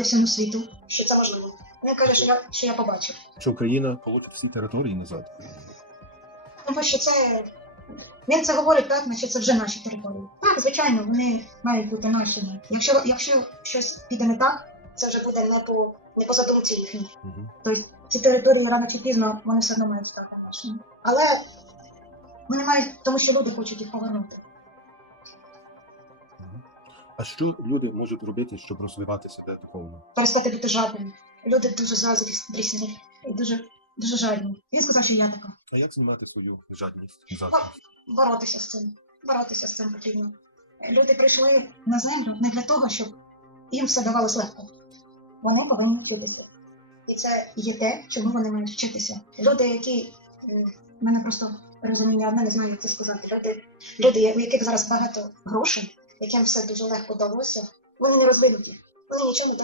всьому світу, що це можливо. Він каже, що я, що я побачив. Що Україна получить всі території назад. Тому що це він це говорить так, наче це вже наші території. Так, звичайно, вони мають бути нашими. Якщо, якщо щось піде не так, це вже буде не по не по задумці їхній. Угу. Ці території рано чи пізно вони все одно мають стати нашими. Але вони мають, тому що люди хочуть їх повернути. А що люди можуть робити, щоб розвиватися до такого? Перестати бути жадними. Люди дуже заздрісні і дуже, дуже жадні. Він сказав, що я така. А як знімати свою жадність зараз? боротися з цим. Боротися з цим потрібно. Люди прийшли на землю не для того, щоб їм все давалось легко. Воно повинно вчитися. І це є те, чому вони мають вчитися. Люди, які в мене просто розуміння одне, не знаю, як це сказати. Люди, люди, у яких зараз багато грошей, яким все дуже легко вдалося, вони не розвинуті. Вони нічому